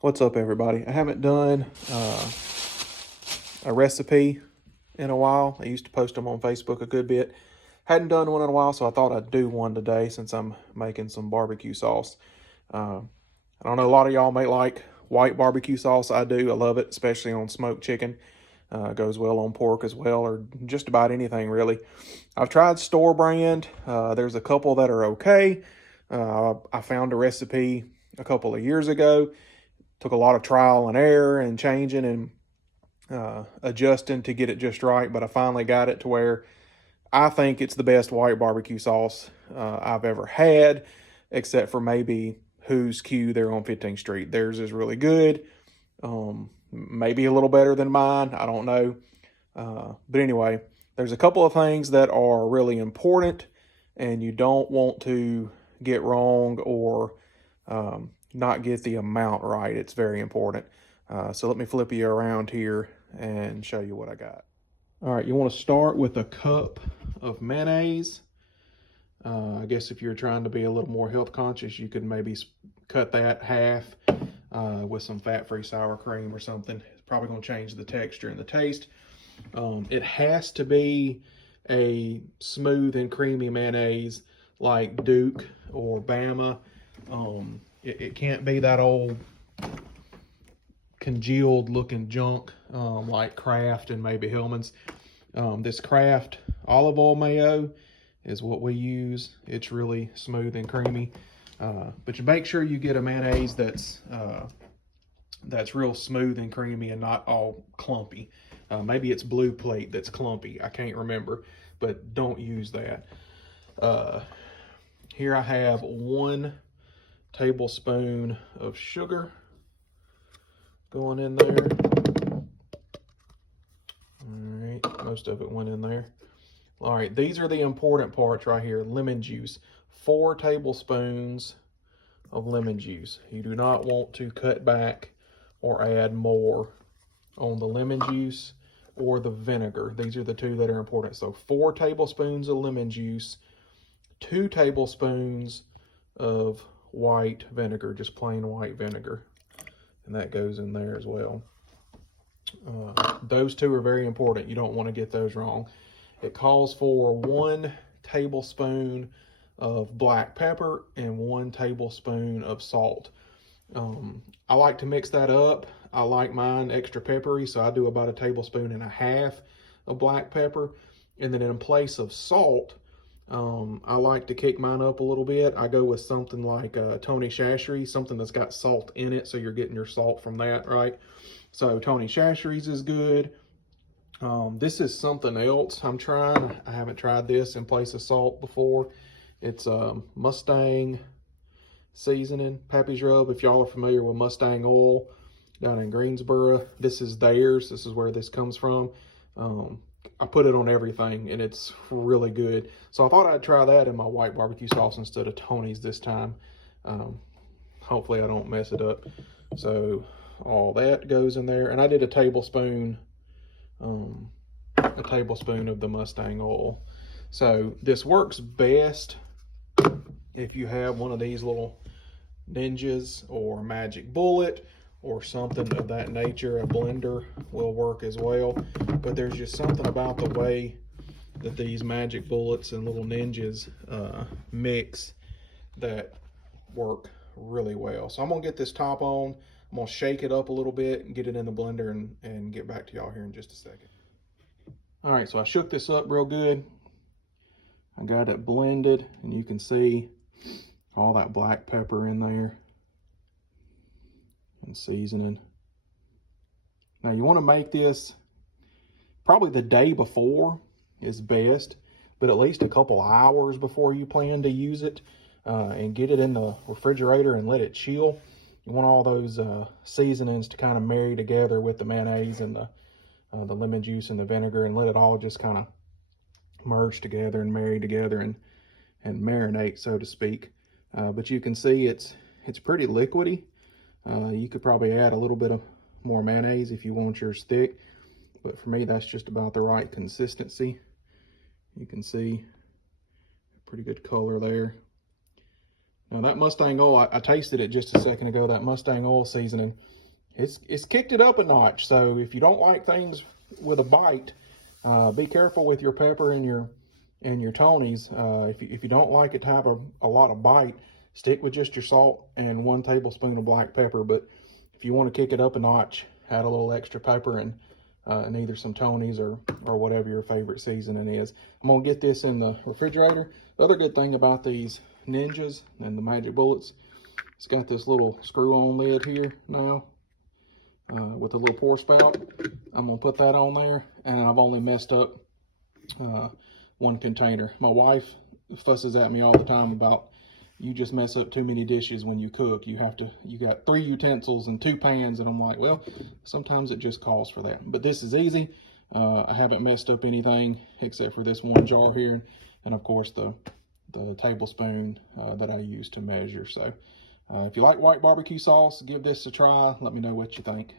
What's up, everybody? I haven't done a recipe in a while. I used to post them on Facebook a good bit. Hadn't done one in a while, so I thought I'd do one today since I'm making some barbecue sauce. I don't know, a lot of y'all may like white barbecue sauce. I do. I love it, especially on smoked chicken. Goes well on pork as well, or just about anything, really. I've tried store brand. There's a couple that are okay. I found a recipe a couple of years ago. Took a lot of trial and error and changing and adjusting to get it just right, but I finally got it to where I think it's the best white barbecue sauce I've ever had, except for maybe Who's Q there on 15th Street. Theirs is really good. Maybe a little better than mine. I don't know. But anyway, there's a couple of things that are really important and you don't want to get wrong or not get the amount right. It's very important. So let me flip you around here and show you what I got. All right, you want to start with a cup of mayonnaise. I guess if you're trying to be a little more health conscious, you could maybe cut that half with some fat-free sour cream or something. It's probably going to change the texture and the taste. It has to be a smooth and creamy mayonnaise like Duke or Bama. It can't be that old congealed looking junk like Kraft and maybe Hellman's. This Kraft olive oil mayo is what we use. It's really smooth and creamy. But you make sure you get a mayonnaise that's real smooth and creamy and not all clumpy. Maybe it's Blue Plate that's clumpy. I can't remember, but don't use that. Here I have 1 tablespoon of sugar going in there. All right, most of it went in there. All right, these are the important parts right here. Lemon juice, 4 tablespoons of lemon juice. You do not want to cut back or add more on the lemon juice or the vinegar. These are the two that are important. So 4 tablespoons of lemon juice, 2 tablespoons of white vinegar, just plain white vinegar. And that goes in there as well. Those two are very important. You don't want to get those wrong. It calls for 1 tablespoon of black pepper and 1 tablespoon of salt. I like to mix that up. I like mine extra peppery, so I do about 1.5 tablespoons of black pepper. And then in place of salt, I like to kick mine up a little bit. I go with something like Tony Chachere's, something that's got salt in it, so you're getting your salt from that, right? So Tony Chachere's is good. This is something else I'm trying. I haven't tried this in place of salt before. It's Mustang seasoning, Pappy's Rub. If y'all are familiar with Mustang oil down in Greensboro, this is theirs. This is where this comes from. I put it on everything and it's really good. So I thought I'd try that in my white barbecue sauce instead of Tony's this time. Hopefully I don't mess it up. So all that goes in there. And I did a tablespoon of the Mustang oil. So this works best if you have one of these little Ninjas or Magic Bullet or something of that nature. A blender will work as well, but there's just something about the way that these Magic Bullets and little Ninjas mix that work really well. So I'm gonna get this top on. I'm gonna shake it up a little bit and get it in the blender and get back to y'all here in just a second. All right, so I shook this up real good. I got it blended and you can see all that black pepper in there and seasoning. Now you want to make this probably the day before is best, but at least a couple hours before you plan to use it, and get it in the refrigerator and let it chill. You want all those seasonings to kind of marry together with the mayonnaise and the lemon juice and the vinegar, and let it all just kind of merge together and marry together and marinate, so to speak. But you can see it's pretty liquidy. You could probably add a little bit of more mayonnaise if you want yours thick, but for me that's just about the right consistency. You can see pretty good color there. Now that Mustang oil, I tasted it just a second ago, that Mustang oil seasoning, it's kicked it up a notch. So if you don't like things with a bite, be careful with your pepper and your Tony's. If you don't like it to have a lot of bite, stick with just your salt and 1 tablespoon of black pepper. But if you want to kick it up a notch, add a little extra pepper and either some Tony's or whatever your favorite seasoning is. I'm gonna get this in the refrigerator. The other good thing about these Ninjas and the Magic Bullets, it's got this little screw-on lid here now with a little pour spout. I'm gonna put that on there, and I've only messed up 1 container. My wife fusses at me all the time about, you just mess up too many dishes when you cook. You got 3 utensils and 2 pans, and I'm like, well, sometimes it just calls for that. But this is easy. I haven't messed up anything except for this 1 jar here, and of course the tablespoon that I use to measure. So if you like white barbecue sauce, give this a try. Let me know what you think.